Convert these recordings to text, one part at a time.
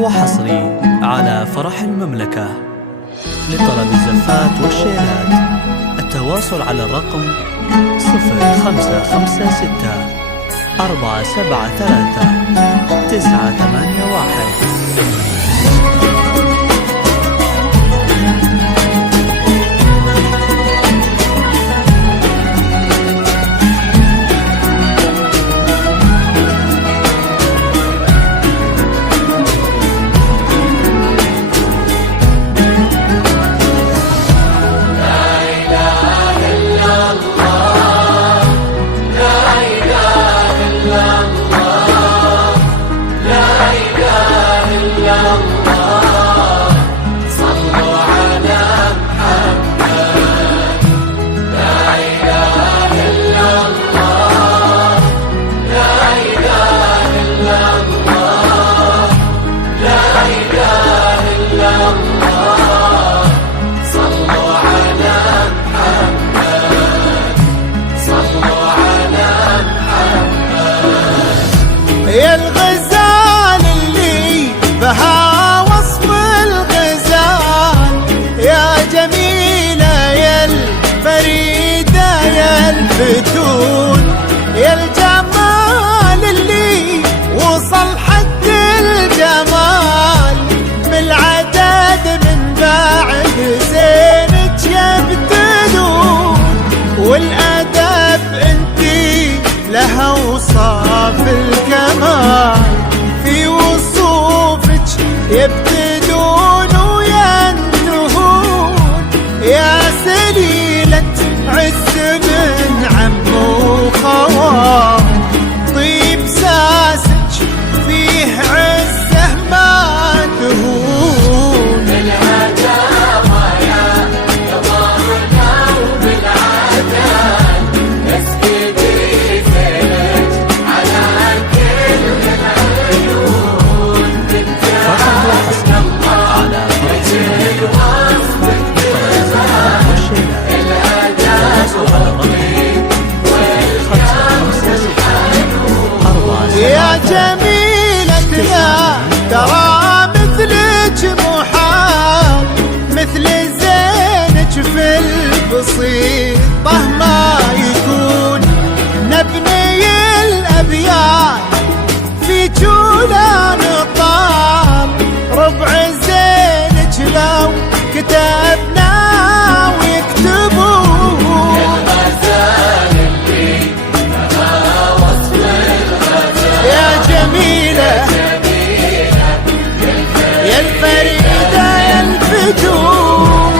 وحصري على فرح المملكة. لطلب الزفات والشيلات التواصل على الرقم 0556 473 981. يا الغزال اللي بها وصف الغزال، يا جميلة يا الفريدة يا الفتون، يا الجمال اللي وصل حد الجمال، بالعدد من بعد زينك يبتدون، والأدب انتي لها وصاف الكمال، في وصوفك يبتدون وينتهون، يا سليلة عز من عم وخوال، طيب ساسك فيه عزه ما تهون، بالهداوة يا ضارنا وبالعدل اسكتي زينك على كل العيون، فقط وحصري على فرح الوصف الزفات والشيلات التواصل على الرقم يا جميلتنا ترى مثلك محال، مثل زينك في البسيطة ما يكون، نبني الأبيات في جولا نطال، ربع زينك لو كتبنا ويكتبون، الغزال اللي بها وصف الغزال، يا جميلة يا الفريدة يا الفتون.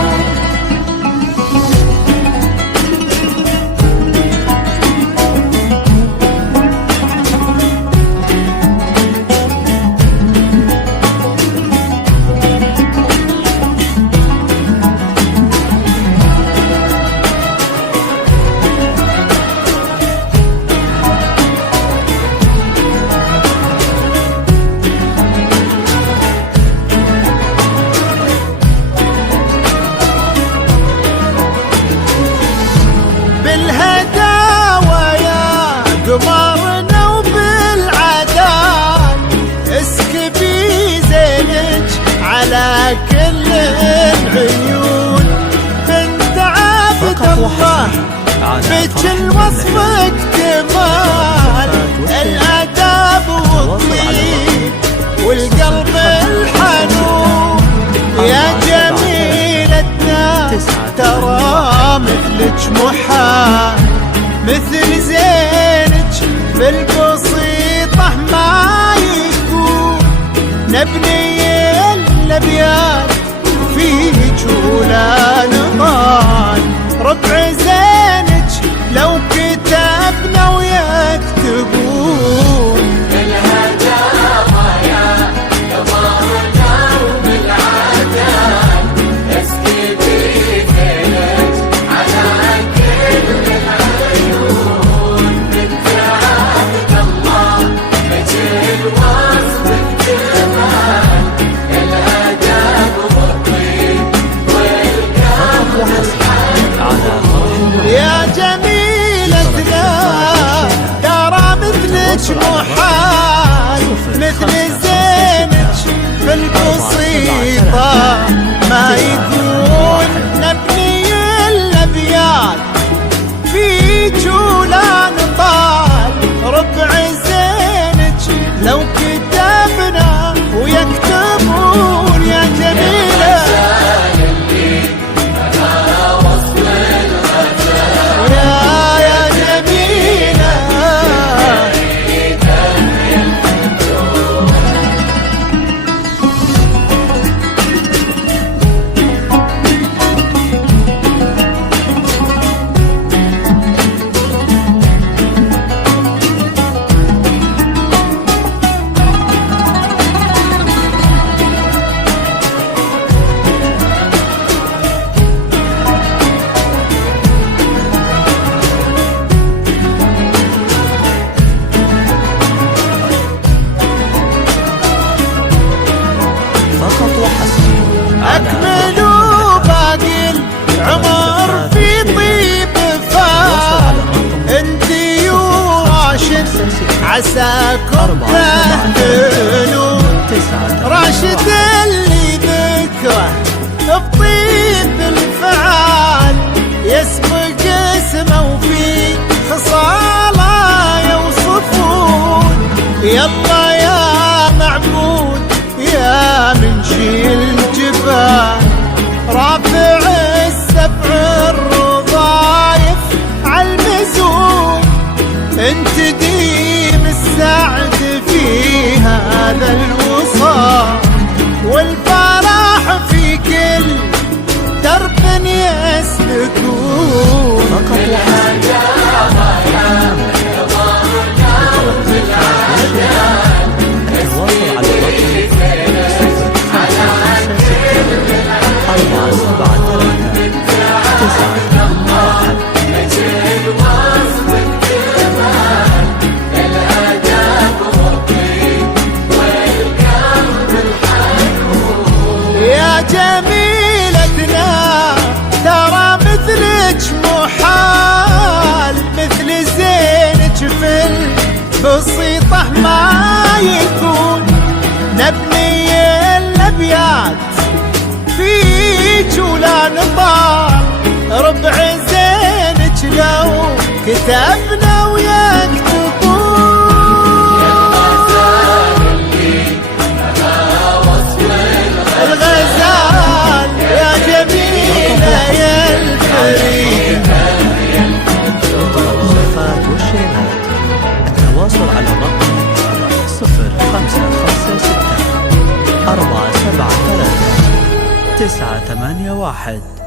بالهداوة يا قمرنا وبالعدال، اسكبي زينك على كل العيون، بنت عبد الله بكل وصفك كمال، الأدب والطيب والقلب الحنون، يا جميلتنا ترى مثلك محال، مثل زينك بالبسيطة ما يكون، نبني الأبيات في جولا نضال، ربع زينك لو كتبنا ويكتبون، بالهداوة يا ضارنا وبالعدل اسكتي زينك على كل العيون، بنت عبد الله بجل وصفك جمال، عساكم تهتنون راشد اللي ذكره بطيب الفعال يسبق اسمه وفي خصاله يوصفون. يلا يا معبود يا منشي الجبال رافع السبع الرضايف عالمزون انت ديم السعد في هذا الوصال والفرح في كل درب يسلكون. يا جميلتنا ترى مثلك محال مثل زينك في البسيطة ما يكون نبني الأبيات فيك ولا نطال ربع زينك لو كتبنا ويكتبون. الغزال يا جميلة يا الفريدة. الوصفات والشيلات التواصل على الرقم 0556 473 981.